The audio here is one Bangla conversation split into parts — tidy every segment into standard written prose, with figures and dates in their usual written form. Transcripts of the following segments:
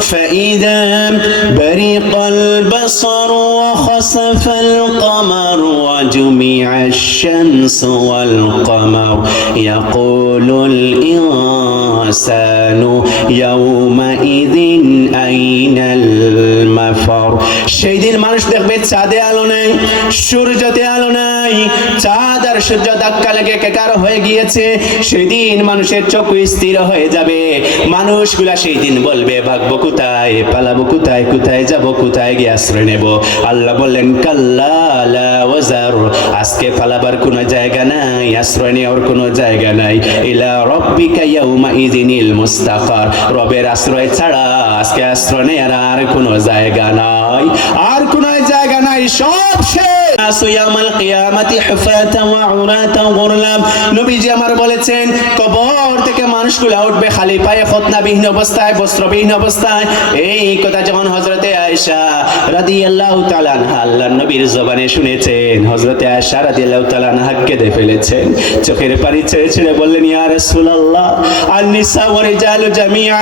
فإذا برق البصر وخسف القمر وجمع الشمس والقمر يقول الإنسان يومئذ أين المفر সেই দিন মানুষ দেখবে চাঁদে আলো নাই, সূর্যতে আলো নাই, চাঁদ আর সূর্য ধাক্কা লেগে একাকার হয়ে গিয়েছে। সেই দিন মানুষের চোখ স্থির হয়ে যাবে। মানুষগুলা সেই দিন বলবে ভাগবো কোথায়, পালাবো কোথায়, কোথায় যাব, কোথায় গিয়ে আশ্রয় নেব। আল্লাহ বললেন কাল্লা লা ওয়াজার, আজকে পালাবার কোনো জায়গা নাই, আশ্রয় নেওয়ার কোনো জায়গা নাই। ইলা রাব্বিকা ইয়াউমাইযিনিল মুস্তাকার, রবের আশ্রয় ছাড়া আজকে আশ্রয় নেওয়ার আর কোনো জায়গা নাই, আর কোনো জায়গা নাই, সব শেষ। ইয়াউমাল কিয়ামাতি হুফাতান ওয়া উরাতান গুরলাম, নবীজি আমার বলেছেন কবর থেকে মানুষগুলো উঠবে খালি পায়ে, খতনাবিহীন অবস্থায়, বস্ত্রবিহীন অবস্থায়। এই কথা যখন হযরতে আয়েশা রাদিয়াল্লাহু তাআলা আনহা আল্লাহর নবীর জবানে শুনেছেন, হযরতে আয়েশা রাদিয়াল্লাহু তাআলা আনহা কেঁদে ফেলেছেন, চোখের পানি ছেড়ে ছেড়ে বললেন ইয়া রাসূলুল্লাহ আন-নিসা ওয়া রিজালু জামিআ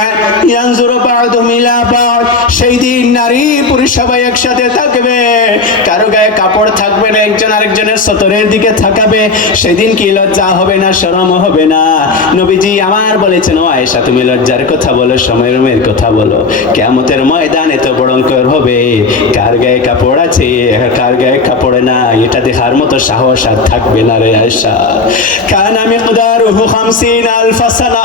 ইয়ানজুরু বা'দুহুম ইলা বা'দ, সেই দিন নারী পুরুষ সবাই একসাথে থাকবে, কারো গায়ে কাপড় থাকবে না, একজন আরেকজনের সতরের দিকে থাকাবে। সেদিন কি লজ্জা হবে না, শরম হবে না? নবীজি আমার বলেছেন ও আয়েশা তুমি লজ্জার কথা বলো, সময়ের কথা বলো, কিয়ামতের ময়দানে তো ভয়ঙ্কর হবে। কার গায়ে কাপড় আছে, কার গায়ে কাপড় না, এটা দেখার মতো সাহস আর থাকবে না রে আয়েশা। কানা মিকদারুহু 50,000 সানা,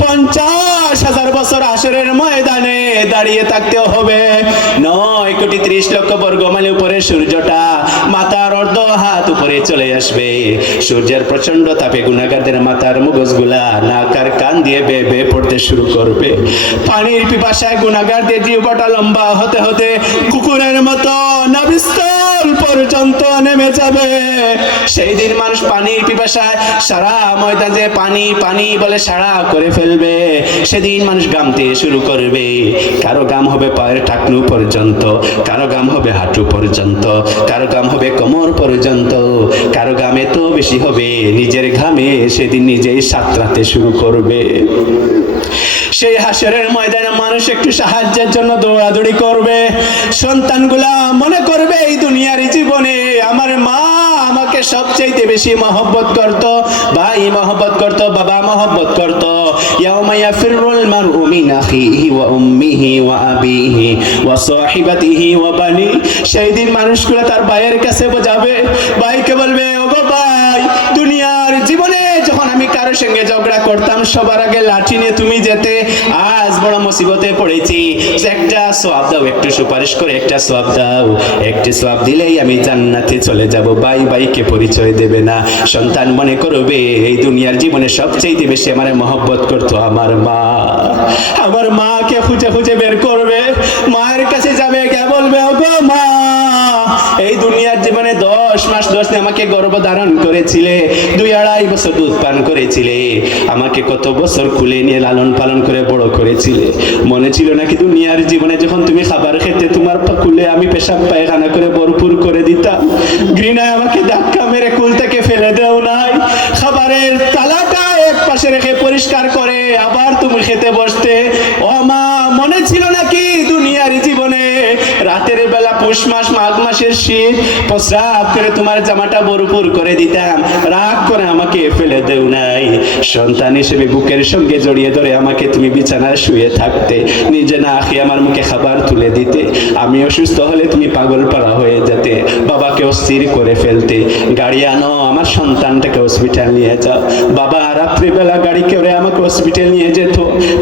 50,000 বছর হাশরের ময়দানে দাঁড়িয়ে থাকতে হবে। 9,30,00,000 বর্গ মাইল উপরে সূর্যটা মাথার অর্ধ হাত উপরে চলে আসবে। সূর্যের প্রচন্ড তাপে গুনাহগারদের মাথার মুগজগুলা নাক আর কান দিয়ে বেয়ে বেয়ে পড়তে শুরু করবে। পানির পিপাসায় গুনাহগারদের জিহ্বাটা লম্বা হতে হতে কুকুরের মতো নাভিস্থল পর্যন্ত নেমে যাবে। সেই দিন মানুষ পানির পিপাসায় সারা ময়দানে পানি পানি বলে সারা করে ফেলবে। সেদিন মানুষ ঘামতে শুরু করবে, কারো ঘাম হবে পায়ের টাকনু পর্যন্ত, কারো ঘাম হবে হাঁটু পর্যন্ত, কারো ঘাম হবে কোমর পর্যন্ত, কারো ঘাম এত বেশি হবে নিজের ঘামে সেদিন নিজেই সাঁতরাতে শুরু করবে। সেই হাসরের ময়দানে মানুষ একটু সাহায্যের জন্য দৌড়াদৌড়ি করবে। সন্তানগুলা মনে করবে এই দুনিয়ার জীবনে আমার মা আমাকে সবচেয়ে বেশি মহব্বত করত, ভাই মহব্বত করত, বাবা মহব্বত করত। ইয়াউমা ইয়াফিরুল মারউ মিন আখিহি ওয়া উম্মিহি ওয়া আবিহি ওয়া সাহিবাতিহি ওয়া বানি, সেই দিন মানুষগুলো তার ভাইয়ের কাছে বোঝাবে, ভাইকে বলবে ওগো ভাই, দুনিয়ার জীবনে যখন আমি কারো সঙ্গে ঝগড়া করতাম সবার আগে লাঠি নিয়ে তুমি যেতে, আজ বড় মুসিবতে পড়েছি, একটা সওয়াব দাও, একটু সুপারিশ করে একটা সওয়াব দাও, একটি সওয়াব দিলেই আমি জান্নাতে চলে যাব। ভাই ভাইকে পরিচয় দেবে না। সন্তান মনে করবে এই দুনিয়ার জীবনে সবচেয়ে বেশি আমার মহব্বত করতো আমার মা। আমার মাকে খুঁজে খুঁজে বের করবে, মায়ের কাছে যাবে, কে বলবে ওগো মা, এই দুনিয়ার জীবনে 10 মাস 10 দিন আমাকে গর্ভ ধারণ করেছিলে, 2-2.5 বছর দুধ পান করেছিলে, আমাকে কত বছর খুলে নিয়ে লালন পালন করে বড় করেছিলে। মনে ছিল নাকি দুনিয়ার জীবনে যখন তুমি খাবার খেতে তোমার কুলে আমি পেশাব পায়খানা করে ভরপুর করে দিতাম? ঘৃণায় আমাকে ধাক্কা মেরে কুল থেকে ফেলে দেও নাই, খাবারের তালাটা এক পাশে রেখে পরিষ্কার করে আবার তুমি খেতে বসতে। ও মা, মনে ছিল নাকি দুনিয়ার জীবনে রাতের বেলা পৌষ মাস মাঘ মাসের শীত প্রস্রাব করে তোমার জামাটা ভরপুর করে দিতাম, রাগ করে আমাকে ফেলে দেও নাই? সন্তান হিসেবে বুকের সঙ্গে জড়িয়ে ধরে আমাকে তুমি বিছানায় শুয়ে থাকতে, নিজে না খেয়ে আমার মুখে খাবার তুলে দিতে, আমি অসুস্থ হলে তুমি পাগল পাড়া হয়ে যেতে, বাবাকে অস্থির করে ফেলতে, গাড়ি আনো আমার সন্তানটাকে হসপিটাল নিয়ে যাও। বাবা রাত্রিবেলা গাড়ি করে আমাকে হসপিটাল নিয়ে যেত,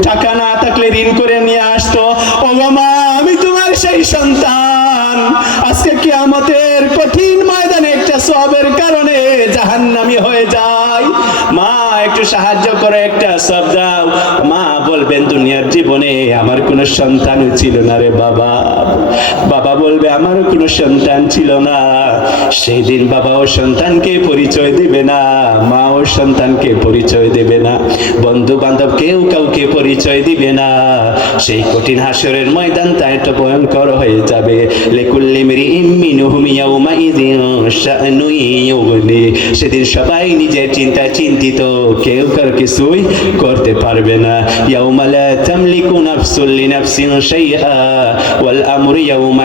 টাকা না থাকলে ঋণ করে নিয়ে আসতো। ও মা, আমি তোমার সেই সন্তান, আজকে কিয়ামতের কঠিন ময়দানে একটা সওয়াবের কারণে জাহান্নামী হয়ে যায়। মা একটু সাহায্য করে, একটা সওয়াব দাও। মা বলবেন দুনিয়ার জীবনে আমার কোনো সন্তান ছিল না রে বাবা। বাবা বলবে আমার কোনো সন্তান ছিল না। সেই দিন বাবা ও সন্তানকে পরিচয় দিবে না, মা ও সন্তানকে পরিচয় দেবে না, বন্ধু বান্ধব কেউ কাউকে পরিচয় দিবে না। সেই কঠিন হাসরের ময়দানটা একটা ভয়ঙ্কর হয়ে যাবে। লিকুল্লি মরিইম মিনহুম ইয়াউমাইযিন শাআনু ইউগনি, সেদিন সবাই নিজের চিন্তায় চিন্তিত, কেউ কারো কিছুই করতে পারবে না। ইয়াউমা লা তামলিকু নাফসুন লিনাফসিন শাইআ ওয়াল আমরু ইয়াউমা